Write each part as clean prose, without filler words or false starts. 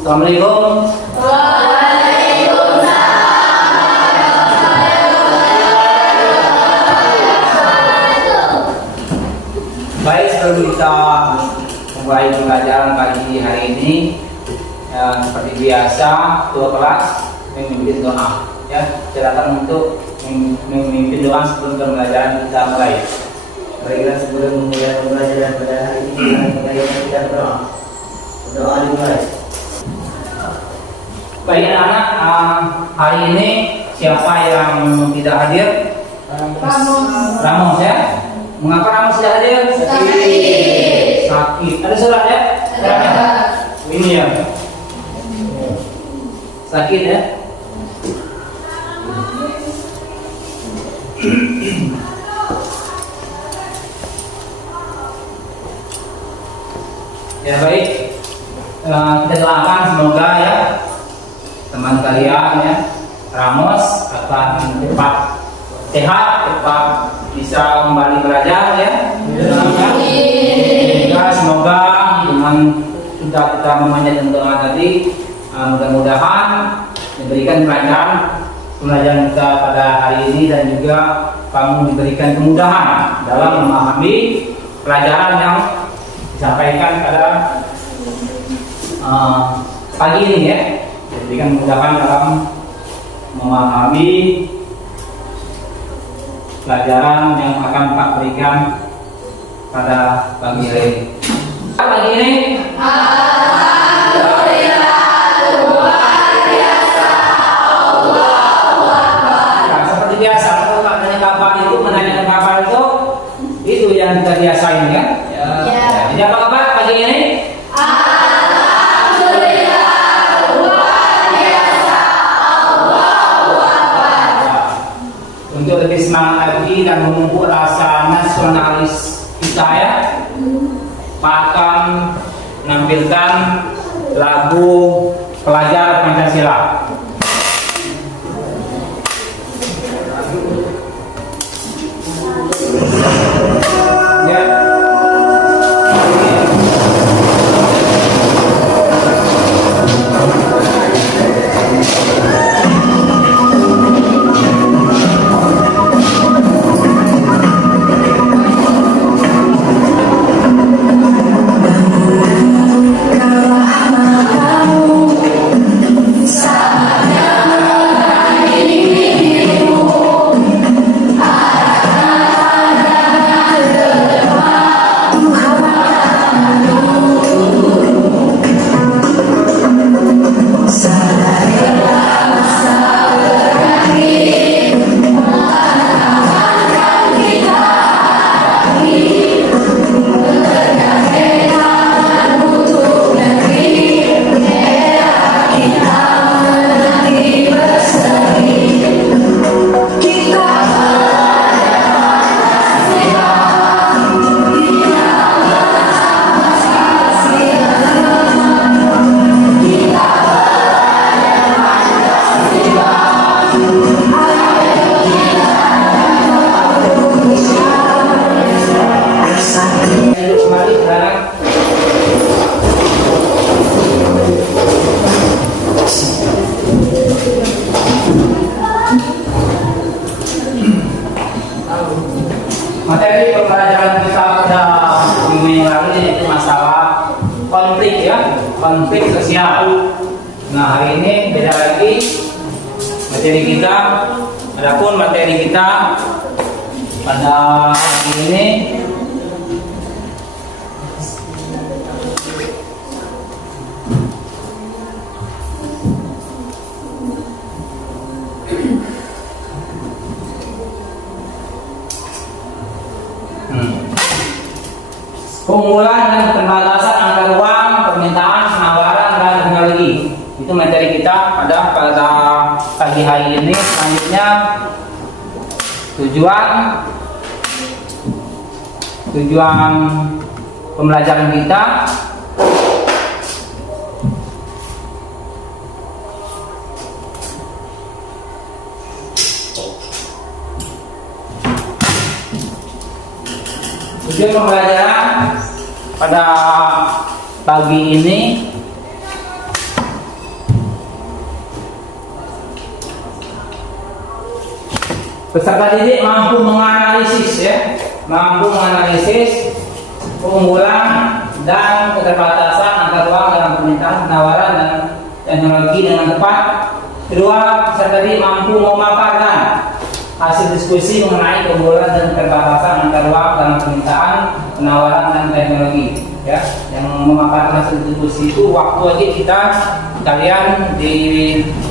Assalamualaikum. Baik, sebelum kita mulai pembelajaran pagi hari ini, seperti biasa, ketua kelas memimpin doa. Ya, silakan untuk memimpin doa sebelum pembelajaran kita mulai. Baiklah, sebelum memulai pembelajaran pada hari ini, kita berdoa. Berdoa dimulai. Baik anak-anak, hari ini siapa yang tidak hadir? Ramos ya. Mengapa Ramos tidak hadir? Sakit. Ada surat ya? Ada. Ini ya. Sakit ya. Ya baik, kita doakan semoga ya teman kalian ya Ramos akan cepat sehat, cepat bisa kembali belajar ya. Semoga dengan sudah kita memanjatkan doa tadi, mudah-mudahan diberikan pelajaran kita pada hari ini dan juga kamu diberikan kemudahan dalam memahami pelajaran yang disampaikan pada pagi ini ya. Diberikan kemudahan dalam memahami pelajaran yang akan Pak berikan pada pagi hari ini. Pagi ini seperti biasa, kalau Pak tanya kabar itu, menanyakan kabar itu yang kita biasain kan? Ya. Jadi apa kabar pagi ini? Untuk lebih semangat lagi dan memupuk rasa nasionalis kita ya, Pak akan menampilkan lagu pelajar Pancasila. Ya. Materi pembelajaran kita pada minggu yang lalu yaitu masalah konflik ya, konflik sosial. Nah hari ini beda lagi materi kita. Adapun materi kita pada hari ini pengumpulan dan pembatasan angka uang, permintaan, penawaran, dan teknologi. Itu materi kita pada pagi hari ini. Selanjutnya tujuan pembelajaran kita pembelajaran pada pagi ini Peserta didik mampu menganalisis keunggulan dan keterbatasan antar ruang dalam permintaan penawaran dan teknologi dengan tepat. Kedua, peserta didik mampu memaparkan hasil diskusi mengenai keunggulan dan keterbatasan antar ruang dalam permintaan penawaran dan teknologi. Ya, yang memaparkan hasil diskusi itu waktu aja kalian di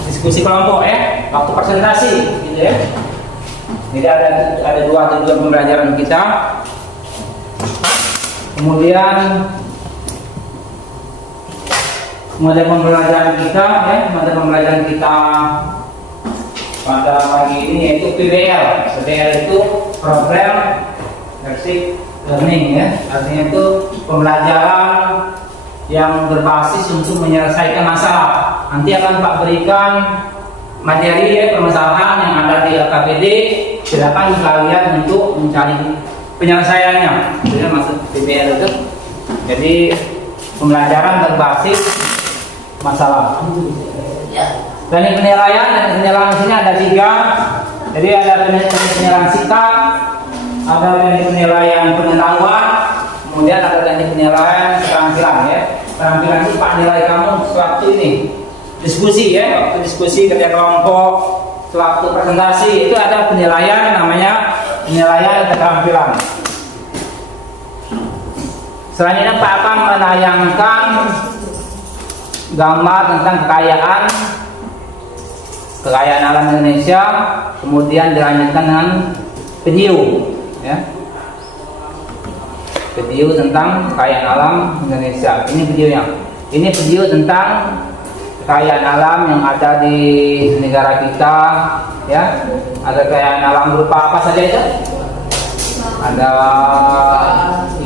diskusi kelompok waktu presentasi gitu ya. Jadi ada dua tujuan pembelajaran kita. Kemudian pembelajaran kita pada pagi ini yaitu PBL. PBL itu Program Basic Learning ya. Artinya itu pembelajaran yang berbasis untuk menyelesaikan masalah. Nanti akan Pak berikan materi permasalahan yang ada di LKPD. Silakan kalian untuk mencari penyelesaiannya. Itu maksud PBL itu. Jadi pembelajaran berbasis masalah. Dan penilaian di sini ada 3. Jadi ada penilaian sikap, ada penilaian pengetahuan, kemudian ada penilaian keterampilan ya. Keterampilan itu Pak nilai kamu sewaktu ini diskusi ya, waktu diskusi kerja kelompok, sewaktu presentasi itu ada penilaian namanya penilaian keterampilan. Selanjutnya Pak akan menayangkan gambar tentang kekayaan alam Indonesia, kemudian dilanjutkan dengan video ya. Video tentang kekayaan alam Indonesia. Ini video tentang kekayaan alam yang ada di negara kita ya. Ada kekayaan alam berupa apa saja itu? Ada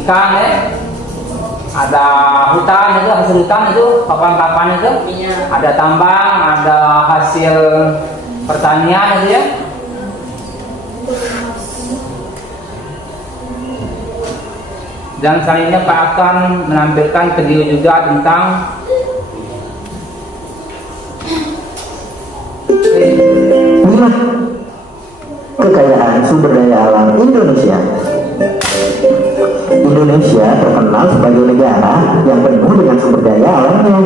ikan ya. Ada hutan itu, hasil hutan itu, papan-papan itu, ada tambang, ada hasil pertanian itu ya. Dan selanjutnya Pak akan menampilkan video juga tentang kekayaan sumber daya alam Indonesia. Indonesia terkenal sebagai negara yang penuh dengan sumber daya alamnya.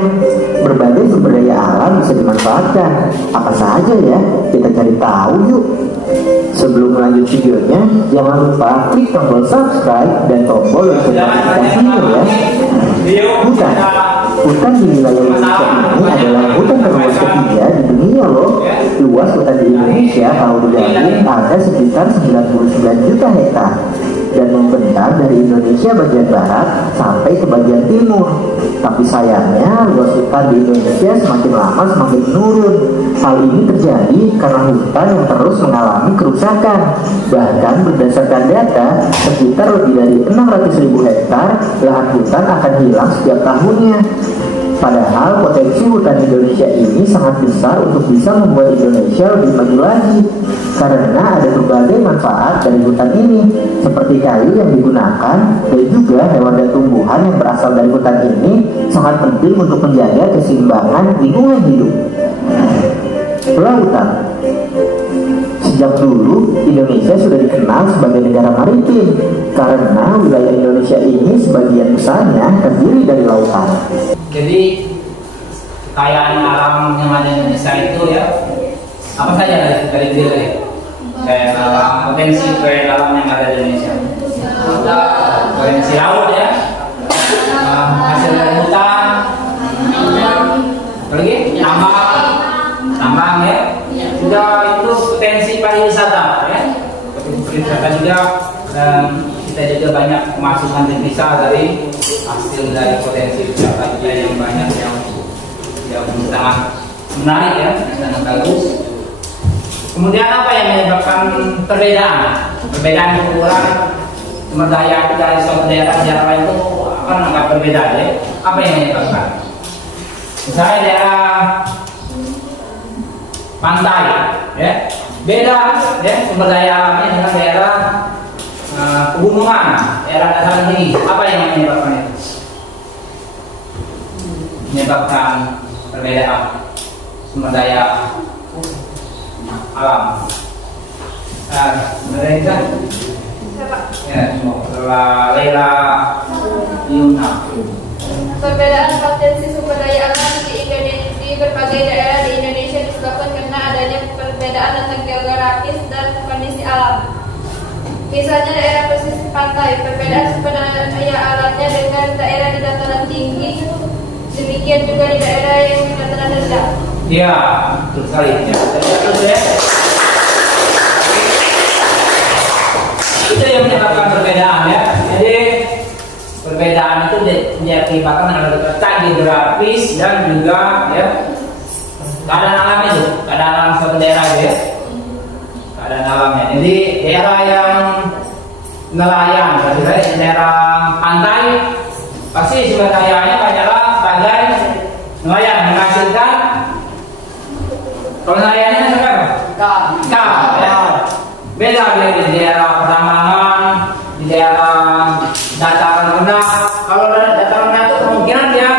Berbagai sumber daya alam bisa dimanfaatkan. Apa saja ya? Kita cari tahu yuk. Sebelum lanjut videonya, jangan lupa klik tombol subscribe dan tombol lonceng notifikasinya ya. Hutan di wilayah Indonesia ini adalah hutan terluas ketiga di dunia loh. Luas hutan di Indonesia kalau digabung ada sekitar 99 juta hektar dan membentang dari Indonesia bagian barat sampai ke bagian timur. Tapi sayangnya luas hutan di Indonesia semakin lama semakin menurun. Hal ini terjadi karena hutan yang terus mengalami kerusakan. Bahkan berdasarkan data, sekitar lebih dari 600.000 hektar lahan hutan akan hilang setiap tahunnya. Padahal potensi hutan Indonesia ini sangat besar untuk bisa membuat Indonesia lebih maju lagi. Karena ada berbagai manfaat dari hutan ini, seperti kayu yang digunakan dan juga hewan dan tumbuhan yang berasal dari hutan ini sangat penting untuk menjaga keseimbangan lingkungan hidup. Lautan. Sejak dulu, Indonesia sudah dikenal sebagai negara maritim karena wilayah Indonesia ini sebagian besarnya terdiri dari lautan. Jadi kekayaan alam yang ada di Indonesia itu ya, apa saja dari dia tadi? Kekayaan alam, potensi kekayaan alam yang ada di Indonesia. Potensi laut ya, hasil dari hutan, lagi tambang ya. Juga itu potensi pariwisata ya. Pariwisata juga, dan kita juga banyak pemasukan devisa dari hasil dari potensi wisata juga yang banyak yang sangat menarik ya, yang sangat bagus. Kemudian apa yang menyebabkan perbedaan keunggulan sumber daya dari suatu daerah lain itu akan agak berbeda ya. Apa yang menyebabkan? Misalnya daerah pantai ya, beda ya sumber daya alamnya dengan daerah pegunungan, daerah dataran tinggi. Apa yang menyebabkan itu? Menyebabkan perbedaan sumber daya alam. Mereka Siapa? ya semua Lela Yuna. Perbedaan potensi sumber daya alam di Indonesia di berbagai daerah di Indonesia disebabkan karena adanya perbedaan tentang geografis dan kondisi alam. Misalnya daerah pesisir pantai, perbedaan sumber daya alamnya dengan daerah di dataran tinggi. Demikian juga di daerah yang di dataran rendah. Ya, betul sekali. Ya, terus ya. Itu yang menyebabkan perbedaan ya. Jadi perbedaan itu diakibatkan oleh letak geografis dan juga ya keadaan alam itu, keadaan alam suatu daerah itu ya. Keadaan alamnya. Jadi daerah yang nelayan, daerah pantai pasti sumber dayanya banyaklah sebagai nelayan menghasilkan. Kalau nelayannya sekarang ikan ya. Beda dia di daerah pertambangan, di daerah dataran rendah. Kalau dataran rendah itu kemungkinan dia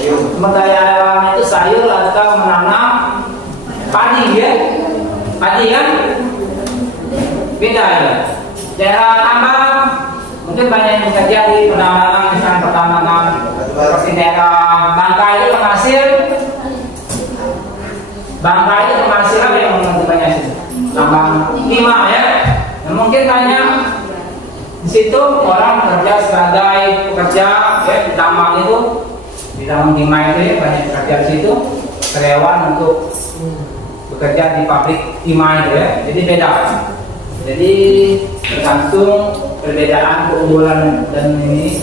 sumber daya alamnya itu sayur atau menanam padi ya. Padi kan? Beda ya. Daerah tambang mungkin banyak yang bekerja di penambangan, misalnya pertambangan seperti daerah Bangka itu penghasil. Bangka itu penghasilan yang banyak sih. Tambang timah ya. Nah, mungkin banyak di situ orang bekerja sebagai pekerja ya di tambang itu, di tambang timah itu ya banyak bekerja di situ, karyawan untuk bekerja di pabrik timah itu ya. Jadi beda. Jadi tergantung perbedaan keunggulan dan ini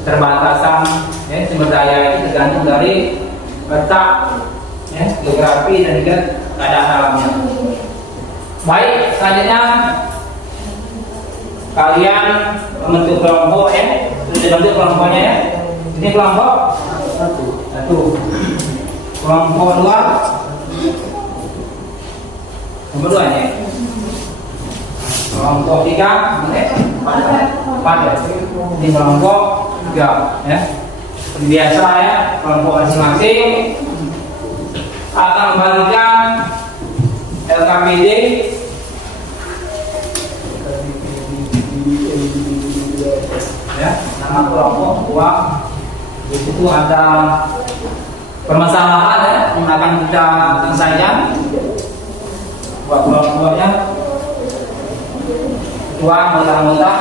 terbatasan ya, sumber daya itu tergantung dari letak ya, geografi dan juga keadaan alamnya. Baik, selanjutnya kalian membentuk kelompok ya. Sudah bentuk kelompoknya ya. Ini kelompok satu. Kelompok dua. Nomor dua ya. Kelompok tiga, empat ya. Ini kelompok tiga ya. Seperti biasa ya, kelompok masing-masing akan membagikan LKPD ya, nama kelompok dua. Di situ ada permasalahan ya, yang akan kita selesaikan. Buat kelompoknya dua anggota-anggota.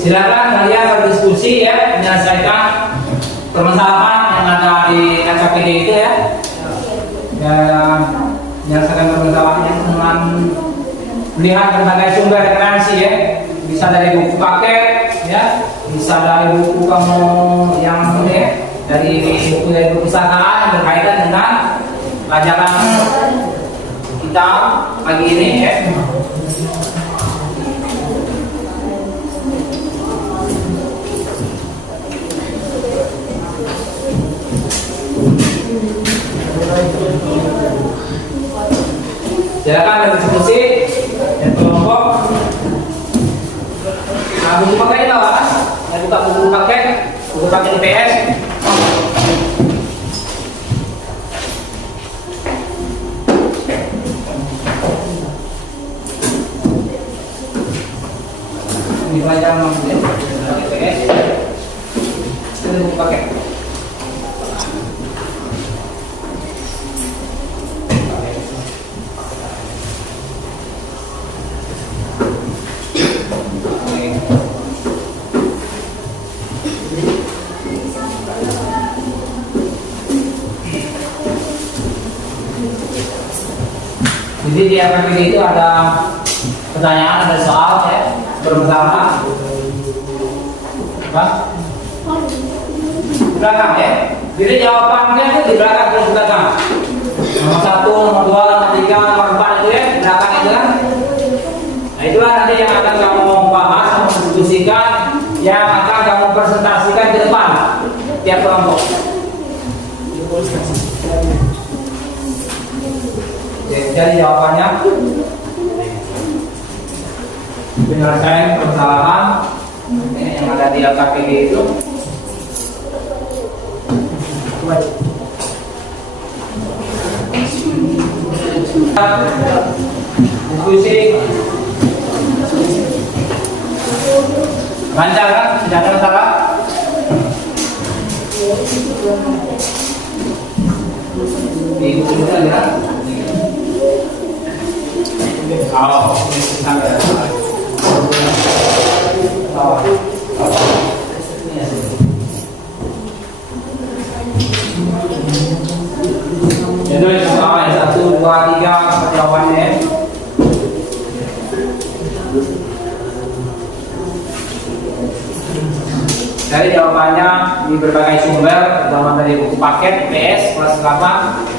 Silakan kalian berdiskusi ya, menyelesaikan permasalahan yang ada di LKPD itu ya. Menyelesaikan permasalahannya dengan melihat berbagai sumber referensi ya. Bisa dari buku paket ya, bisa dari buku kamu yang ya, dari buku perpustakaan yang berkaitan dengan pelajaran kita pagi ini ya. Silakan berdiskusi dan kelompok. Nah, buku paketnya bawa. Saya buka buku paket IPS. Ini pelajaran maksudnya IPS. Ini buku paket. Jadi di LKPD itu ada pertanyaan, ada soal ya, bermasalah. Apa? Di belakang ya. Jadi jawabannya itu di belakang, terus di belakang. Nomor 1, nomor 2, nomor 3, nomor 4 itu ya, di belakang itu kan. Nah itulah nanti yang akan kamu bahas, kamu diskusikan, yang akan kamu presentasikan ke depan tiap kelompok. Jadi jawabannya penyelesaian permasalahan yang ada di LKPD itu. Diskusi lancar kan? Tidak ada masalah? Di bukunya lihat. Oh, sampai. Jadi soal 1, 2, 3 jawabannya. Dari jawabannya di berbagai sumber, terutama dari buku paket PS kelas 8.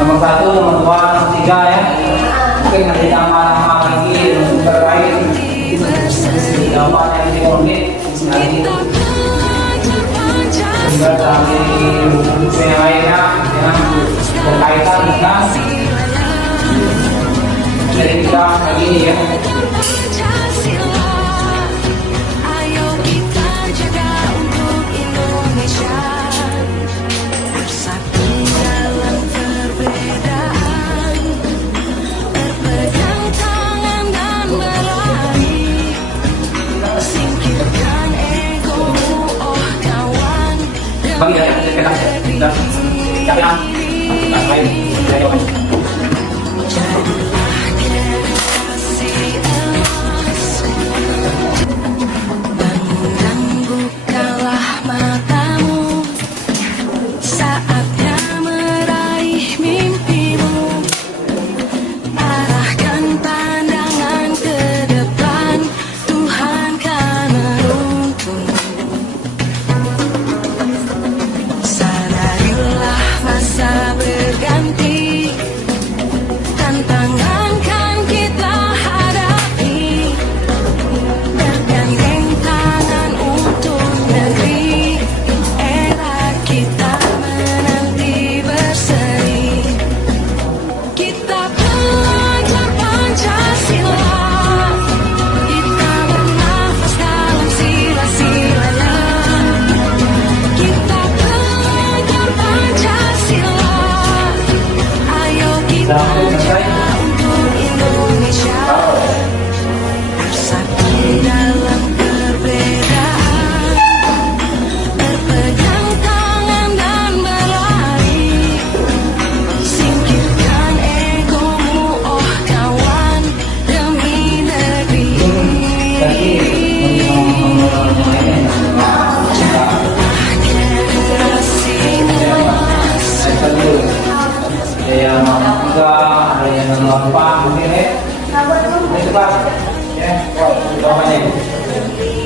Nomor 1, nomor 2, nomor 3 ya. Mungkin nanti tambah-tambah lagi sumber lain. Jawaban yang dikonik nanti sumber dari buku yang lainnya yang berkaitan dengan cerita lagi ya. Bagi ya, kita cari yang lain.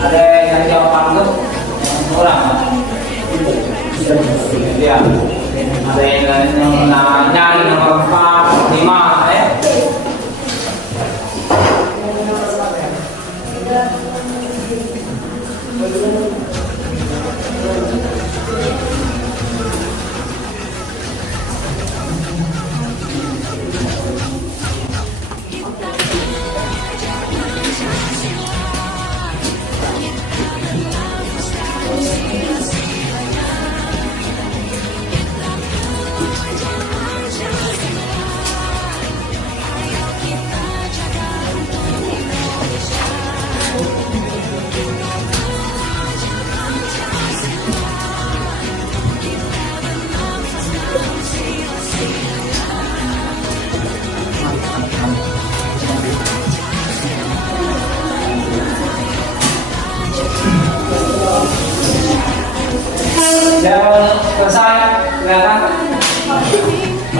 Ada yang jawaban itu kurang. Ya, ada yang nyari nomor 4, 5 ya.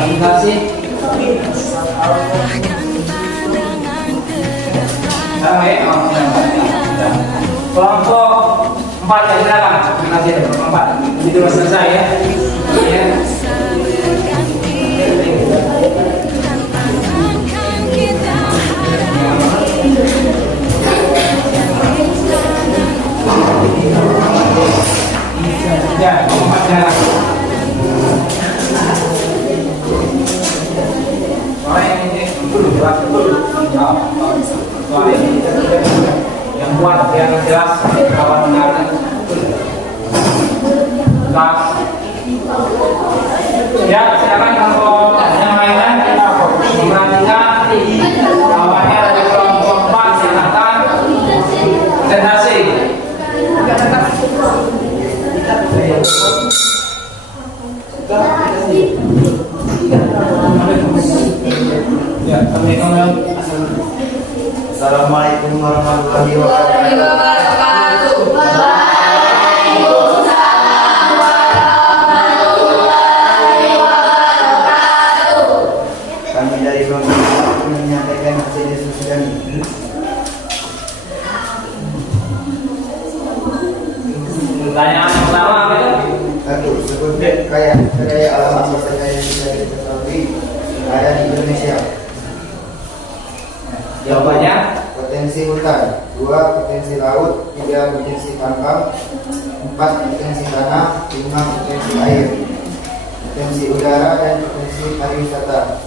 kasih. Kelompok 4 ya, silakan. Terima kasih kelompok 4. Itu sudah selesai ya. Ya. Ya, kelompok 4 silakan. Yang kuat, yang jelas, kawan mendengarkan. Ya, silakan kelompok yang lainnya diperhatikan lawannya dari kelompok 4 silakan presentasi. Ya, Assalamualaikum warahmatullahi wabarakatuh. Kami dari Bapak menyampaikan hasil diskusi kami. Pertanyaan yang pertama apa itu? Satu, sebutkan kekayaan alam apa saja yang bisa diketahui ada di Indonesia. Jawabannya Potensi hutan, 2 potensi laut, 3 potensi tambang, 4 potensi tanah, 5 potensi air, potensi udara dan potensi pariwisata.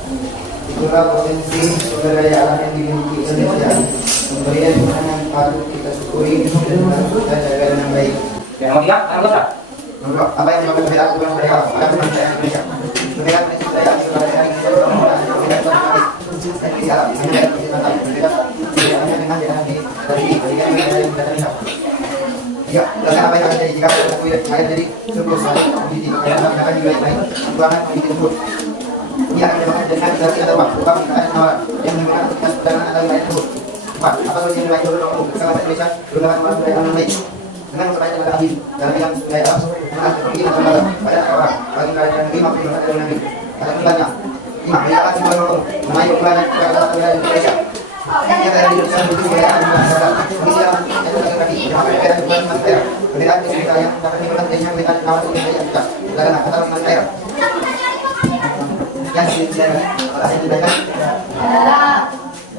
Itulah potensi sumber daya alam yang dimiliki Indonesia. Pemberian Tuhan yang patut kita syukuri dan harus kita jaga dengan baik. yang ketiga, yang kedua. Menurut apa yang menyebabkan perbedaan sumber daya alam pada sumber daya Indonesia? Perbedaan sumber daya sumber daya Indonesia perbedaan potensi alam, perbedaan potensi tanah, perbedaan dengan daerah di perbedaan yang berbeda. Ya, dan apa yang akan terjadi jika air jadi surplus komoditi yang akan dilakukan kekurangan komoditi tersebut. Ia akan menyebabkan dengan dari atau uang penawar yang menimbulkan aktivitas perdagangan atau lain tersebut. 4. Apa solusi yang dilakukan oleh kawasan Indonesia menggunakan sumber daya alam baik dengan memperbaiki tenaga ahli dalam bidang sumber daya alam dengan teknologi dan lembaga pada orang bagi kerajaan negeri maupun lembaga dalam negeri. Ada kembalinya. 5. Menjalankan sumber daya menaik kekuatan kerajaan Indonesia. Yang ada di Indonesia itu budaya dan masyarakat. Mengisi dalam kaki yang berbeda dengan masyarakat. Perbedaan di sekitar yang dapat menimbulkan dengan perbedaan kawasan budaya kita. Dalam kata dengan daerah. Yang disediakan oleh saya diberikan.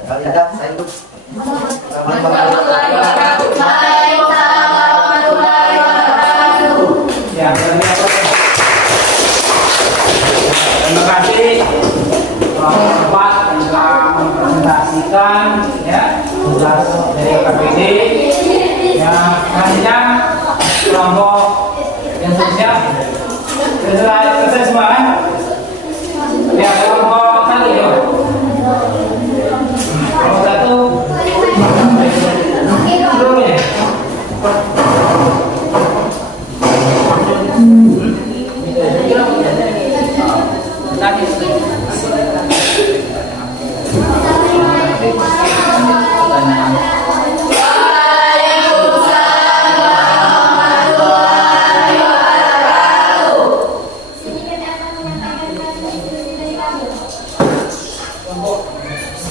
Kalau tidak, saya tutup. Assalamualaikum warahmatullahi wabarakatuh. Ya, terima kasih Bapak yang telah mempresentasikan ya tugas dari KPD. Ya, selanjutnya kelompok yang sosial selesai semua kan? Ya, kelompok 1 ya. Kelompok 1 belum ya?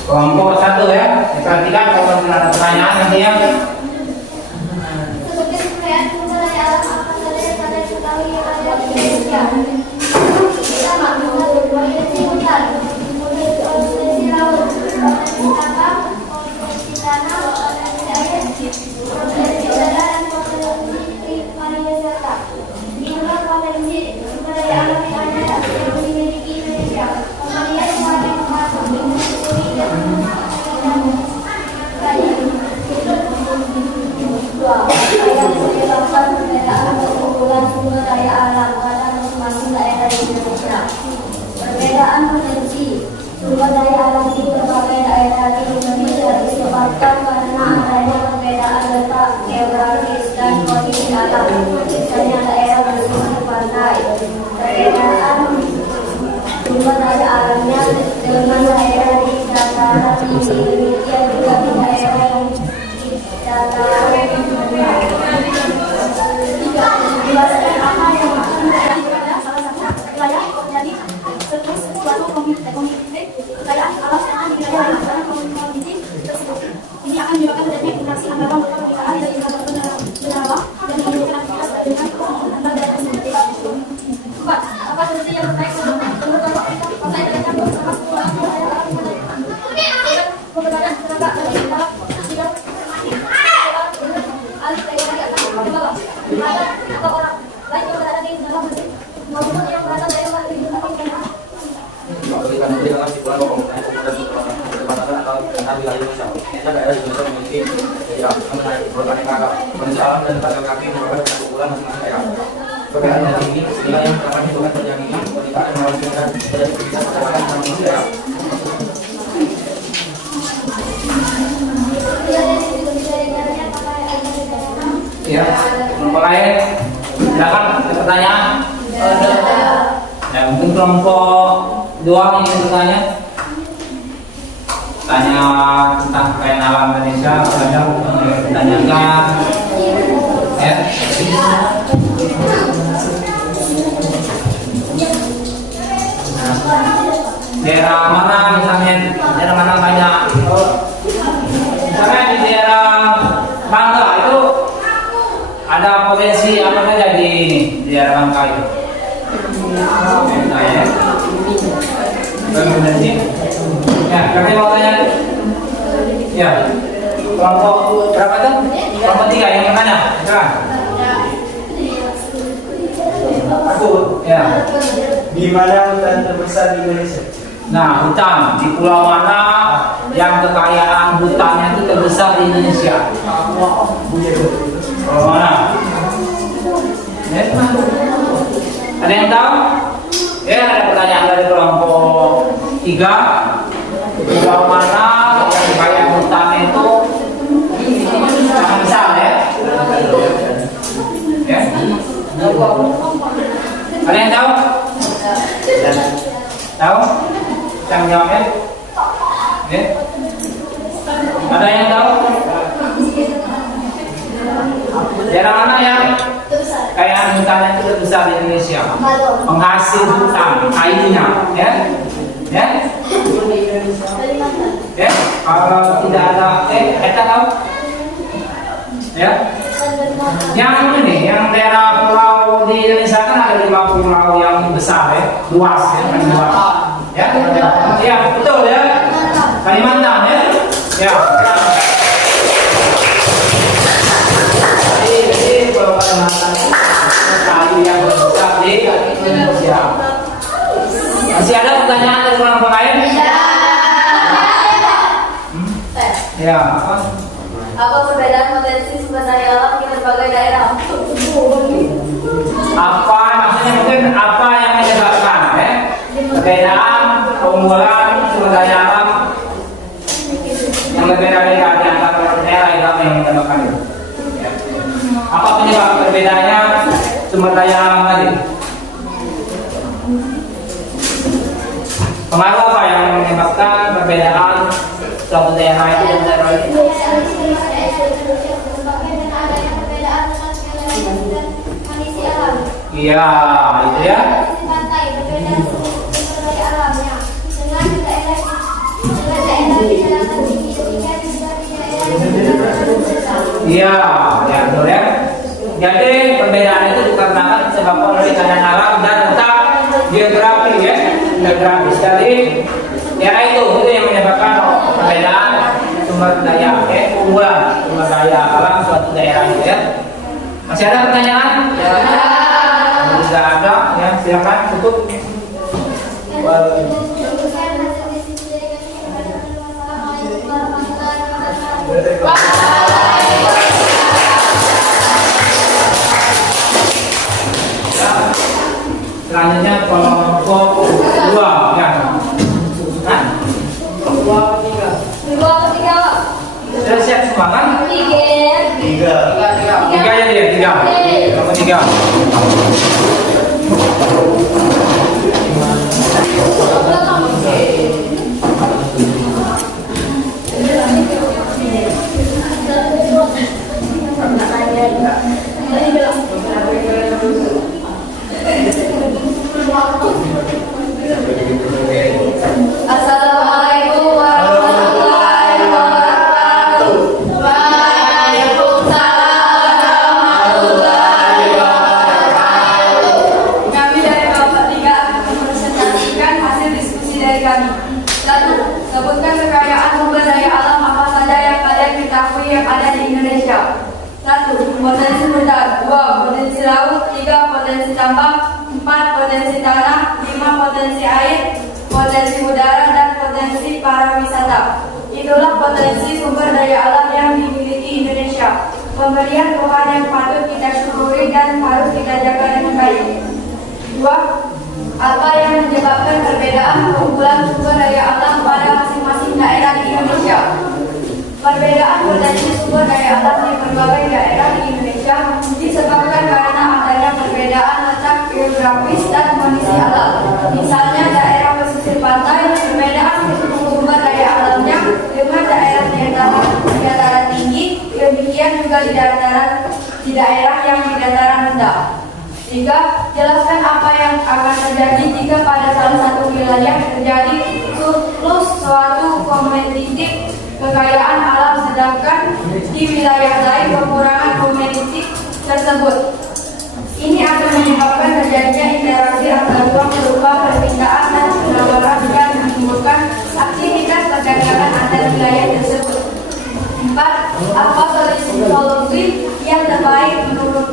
Kelompok 1 ya, diperhatikan kalau ada pertanyaan nanti ya. Perbedaan potensi sumber daya alam di berbagai daerah di Indonesia disebabkan karena adanya perbedaan letak geografis dan kondisi alam. Misalnya daerah bersifat pantai, perbedaan sumber daya alamnya dengan daerah di dataran tinggi, demikian juga di daerah yang di dataran rendah. Jadi suatu komite kekayaan alam yang dimiliki oleh komite tersebut. Ini akan menyebabkan terjadinya interaksi antara anggota kekayaan dan lembaga penerawang dan menimbulkan aktivitas dengan antar daerah tersebut. 4. Apa solusi yang terbaik menurut Bapak Kota Indonesia bersama sepuluh anggota daerah pemberdayaan tenaga kerja dalam bidang alih teknologi atau orang lain yang berada di dalam negeri maupun yang berada dari luar negeri. Berikan kesimpulan bahwa kebenaran atau tentang wilayah Indonesia. Kita daerah Indonesia memiliki ya mengenai berbagai ragam perencanaan dan tata kaki merupakan kesimpulan masing-masing daerah. Perbedaan dari ini nilai yang dapat ditemukan terjadinya pendidikan melalui dan kreativitas masyarakat masing-masing daerah. Ya, kelompok lain, silakan pertanyaan. Ya, mungkin kelompok dua ingin bertanya. Tanya tentang kekayaan alam Indonesia, ada ditanyakan. Ya. Daerah mana misalnya, daerah mana banyak? Misalnya di daerah Bangka itu ada potensi apa saja di daerah Bangka itu? Ya, kami mau tanya. Ya, kelompok berapa tuh? Kelompok 3 yang mana? Silakan. Aku, ya. Di mana hutan terbesar di Indonesia? Nah, hutan di pulau mana yang kekayaan hutannya itu terbesar di Indonesia? Pulau mana? Ya. Ada yang tahu? Ya, ada pertanyaan dari kelompok 3. Pulau mana yang kekayaan hutannya itu sangat besar ya? Ya. Ada yang tahu? Tahu? Yang jawabnya? Ya. Ada yang tahu? Daerah mana yang kekayaan hutannya itu terbesar di Indonesia? Penghasil hutan kainnya, ya? Ya? Ya? Kalau tidak ada, kita tahu? Ya? Yang ini, yang daerah pulau di Indonesia kan ada 5 pulau yang besar ya, luas ya, kan luas. Ya, ya betul ya. Kalimantan ya, ya. Jadi pulau Kalimantan sekali yang besar di Indonesia. Masih ada pertanyaan dari orang lain? Ya. Apa perbedaan potensi sumber daya alam di berbagai daerah? Apa maksudnya mungkin apa yang menyebabkan ya? Perbedaan keunggulan sumber daya alam yang berbeda-beda di antara daerah yang menyebabkan itu. Ya. Apa penyebab perbedaannya sumber daya alam tadi? Pengaruh apa yang menyebabkan perbedaan suatu daerah itu dan daerah itu? Iya, itu ya. Iya, ya betul ya. Jadi perbedaan itu dikarenakan disebabkan oleh keadaan alam dan letak geografi ya, geografis dari daerah itu yang menyebabkan perbedaan sumber daya, keunggulan sumber daya alam suatu daerah itu ya. Masih ada pertanyaan? Ya. Tidak ada, ya silakan tutup. Selanjutnya kelompok 2 ya. Kan? 2 3. 2 3. Sudah siap semua kan? 3. 3. 3 ya dia, 3. Kelompok 3. Thank you. kami. 1. Sebutkan kekayaan sumber daya alam apa saja yang kalian ketahui yang ada di Indonesia. 1. Potensi hutan. 2. Potensi laut. 3. Potensi tambang. 4. Potensi tanah. 5. Potensi air, potensi udara, dan potensi pariwisata. Itulah potensi sumber daya alam yang dimiliki Indonesia. Pemberian Tuhan yang patut kita syukuri dan harus kita jaga dengan baik. 2. Apa yang menyebabkan perbedaan keunggulan sumber daya alam pada masing-masing daerah di Indonesia? Perbedaan potensi sumber daya alam di berbagai daerah di Indonesia disebabkan karena adanya perbedaan letak geografis dan kondisi alam. Misalnya daerah pesisir pantai, perbedaan sumber daya alamnya dengan daerah dataran tinggi, demikian juga di daerah yang di dataran rendah. 3. Jelaskan apa yang akan terjadi jika pada salah satu wilayah terjadi surplus suatu komoditif kekayaan alam sedangkan di wilayah lain kekurangan komoditif tersebut. Ini akan menyebabkan terjadinya interaksi antar ruang berupa permintaan dan penawaran dan menimbulkan aktivitas perdagangan antar wilayah tersebut. 4. Apa solusi yang terbaik menurut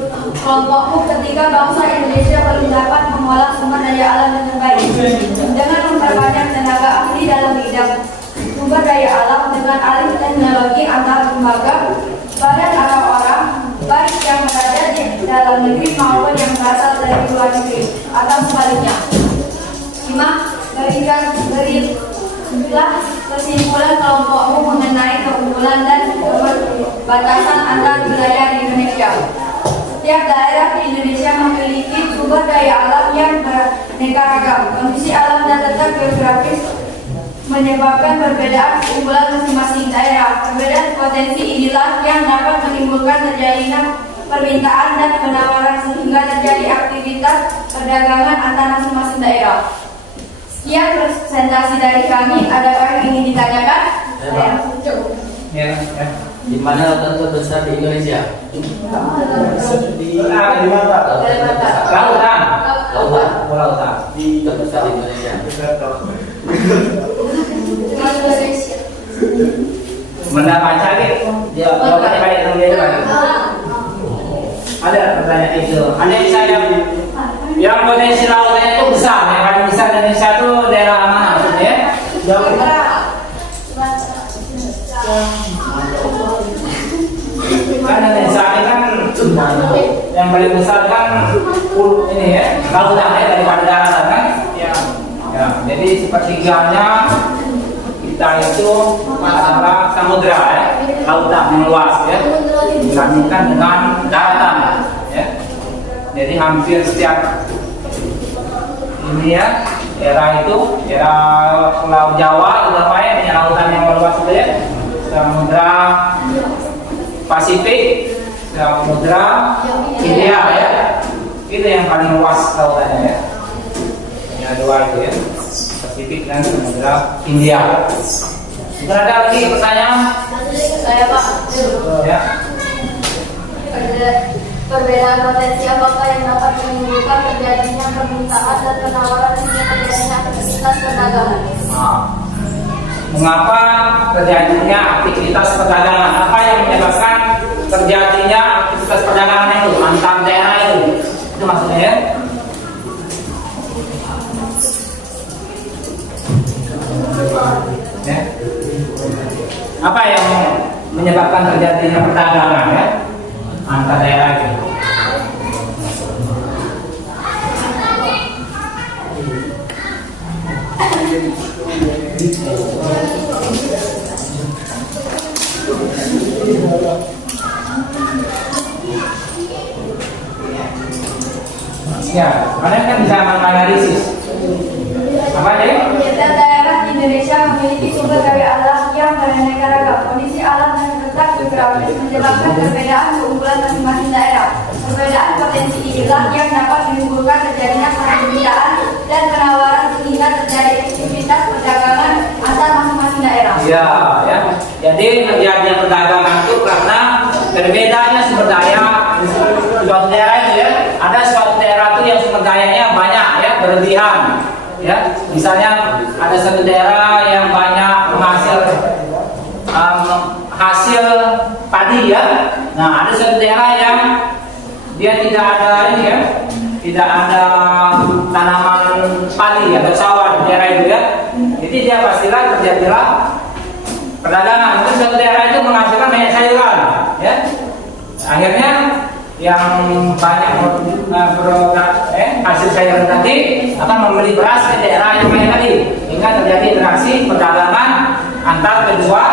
kelompokmu ketika bangsa Indonesia berpendapat mengolah sumber daya alam dengan baik dengan memperbanyak tenaga ahli dalam bidang sumber daya alam dengan alih teknologi antar lembaga, badan atau orang baik yang berada di dalam negeri maupun yang berasal dari luar negeri atau sebaliknya. 5. Berilah kesimpulan kelompokmu mengenai keunggulan dan batasan antar wilayah di Indonesia. Setiap daerah di Indonesia memiliki sumber daya alam yang beraneka ragam. Kondisi alam dan letak geografis menyebabkan perbedaan keunggulan masing-masing daerah. Perbedaan potensi inilah yang dapat menimbulkan terjadinya permintaan dan penawaran sehingga terjadi aktivitas perdagangan antar masing-masing daerah. Sekian presentasi dari kami. Adakah yang ingin ditanyakan? Di mana lautan terbesar di Indonesia? Di lautan. Di terbesar di Indonesia. Mana baca gitu? Jawabannya baik atau tidak? Ada pertanyaan itu. Ada yang saya yang potensi lautnya itu besar. Yang paling besar di Indonesia itu daerah mana maksudnya? Jawabannya. Karena Indonesia ini kan yang paling besar kan ini ya, lautannya daripada daratan kan? Ya. Jadi sepertiganya kita itu adalah samudra ya, lautan yang luas ya, dibandingkan dengan daratan ya. Jadi hampir setiap ini ya, era Pulau Jawa itu apa ya, punya lautan yang luas itu ya, samudra Pasifik, samudra Hindia ya, itu yang paling luas lautannya ya. Ada dua itu ya, Pasifik dan samudra Hindia. Mungkin ada lagi pertanyaan? Saya Pak. Ya. Perbedaan potensi apakah yang dapat menimbulkan terjadinya permintaan dan penawaran hingga terjadinya aktivitas perdagangan? Mengapa terjadinya aktivitas perdagangan? Apa yang menyebabkan terjadinya aktivitas perdagangan itu antar daerah itu? Itu maksudnya ya? Ya. Apa yang menyebabkan terjadinya perdagangan ya antar daerah itu? Ya, kalian kan bisa menganalisis apa ya? Setiap daerah di Indonesia memiliki sumber daya alam yang beraneka ragam. Kondisi alam dan letak geografis menyebabkan perbedaan keunggulan masing-masing daerah. Perbedaan potensi inilah yang dapat menimbulkan terjadinya permintaan dan penawaran sehingga terjadi aktivitas perdagangan antar masing-masing daerah. Ya. Jadi terjadinya perdagangan itu karena berbedanya sumber daya di suatu daerah itu ya. Ada suatu daerah itu yang sumber dayanya banyak ya, berlebihan ya. Misalnya ada satu daerah yang banyak penghasil hasil padi ya. Nah, ada satu daerah yang dia tidak ada ini ya, tidak ada tanaman padi atau sawah di daerah itu ya. Jadi dia pastilah terjadilah perdagangan. Mungkin satu daerah itu menghasilkan banyak sayuran ya. Akhirnya yang banyak hasil sayuran tadi akan membeli beras ke daerah yang lain tadi, hingga terjadi interaksi perdagangan antar kedua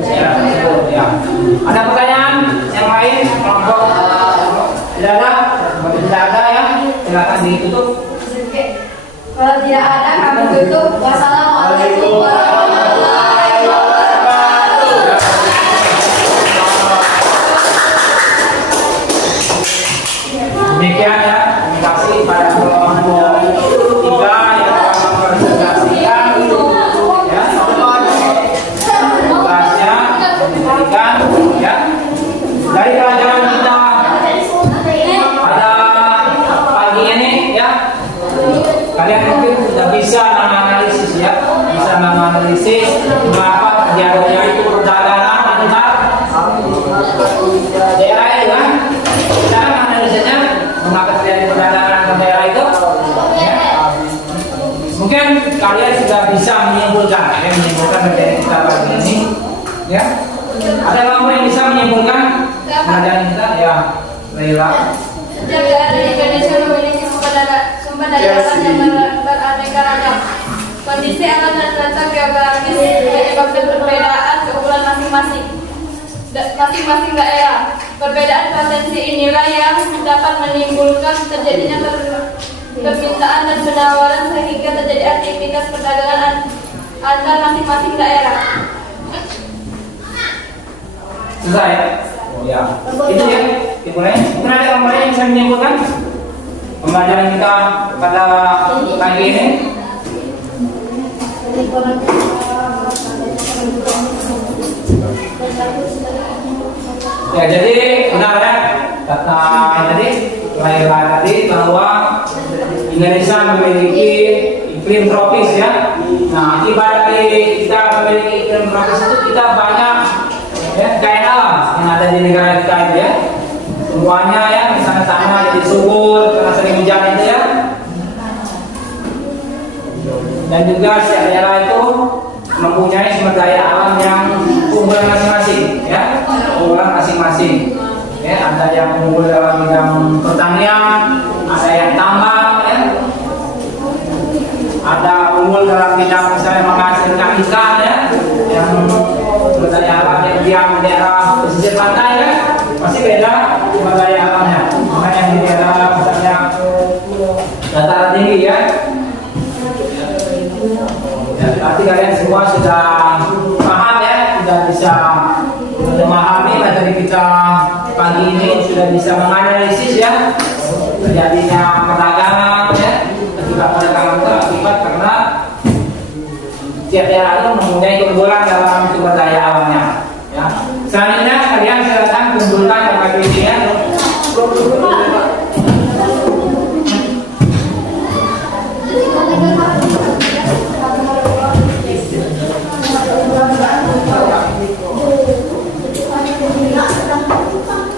daerah tersebut ya. Ada pertanyaan yang lain? Kelompok tidak ada? Tidak ada ya? Silakan ditutup. Kalau tidak ada, kami tutup. Wassalamualaikum warahmatullahi wabarakatuh. Demikian ya, terima kasih pada kelompok 3 yang mempresentasikan ya tugasnya diberikan ya dari pelajaran kita pada pagi ini ya. Kalian mungkin sudah bisa menganalisis ya, bisa menganalisis mengapa terjadinya itu perdagangan antar daerah itu kan. Cara menganalisisnya mengapa terjadi perdagangan antar daerah itu ya. Mungkin kalian sudah bisa menyimpulkan dari kita pagi ini ya. Ada kelompok yang bisa menyimpulkan pelajaran kita ya, Laila. Sejak daerah Indonesia memiliki sumber daya alam yang beraneka ragam. Kondisi alam dan letak geografis menyebabkan perbedaan keunggulan masing-masing daerah. Perbedaan potensi inilah yang dapat menimbulkan terjadinya permintaan dan penawaran sehingga terjadi aktivitas perdagangan antar masing-masing daerah. Selesai ya? Oh ya. Itu ya. Dimulai. Mungkin ada yang lain yang bisa menyimpulkan pembelajaran kita pada pagi ini. Ya, jadi benar ya kata yang tadi Laila tadi bahwa Indonesia memiliki iklim tropis ya. Nah, akibat dari kita memiliki iklim tropis itu kita banyak ya, kekayaan alam yang ada di negara kita itu ya. Semuanya ya, misalnya tanah jadi subur karena sering hujan itu ya. Dan juga setiap daerah itu mempunyai sumber daya alam yang unggulan masing-masing ya, unggulan masing-masing ya. Ada yang unggul dalam bidang pertanian, ada yang tambang ya, ada unggul dalam bidang misalnya menghasilkan ikan ya, yang sumber daya alam yang diam di daerah pesisir pantai ya, masih beda sumber daya alamnya. Makanya yang di daerah misalnya dataran tinggi ya. Ya, berarti kalian semua sudah paham ya, sudah bisa memahami materi kita pagi ini, sudah bisa menganalisis ya terjadinya perdagangan ya. Akibat perdagangan itu akibat karena tiap daerah itu mempunyai keunggulan dalam sumber daya alamnya ya. Selanjutnya kalian silakan kumpulkan berbagai ini ya.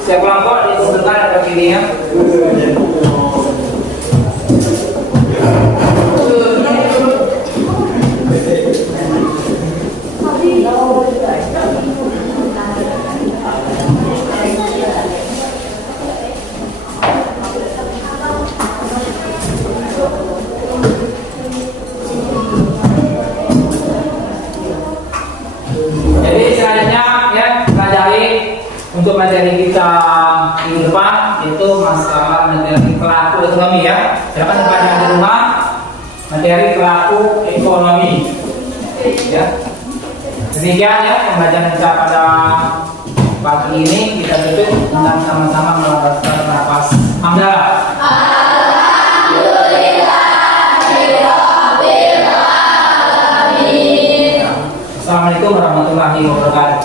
Setiap kelompok dikumpulkan ada begini ya. Jadi selanjutnya ya pelajari untuk materi kita minggu depan itu masalah materi pelaku ekonomi ya. Silakan dipelajari di rumah materi pelaku ekonomi ya. Demikian ya pembelajaran kita pada pagi ini. Kita tutup dengan sama-sama melambaikan nafas hamdalah. Assalamualaikum warahmatullahi wabarakatuh.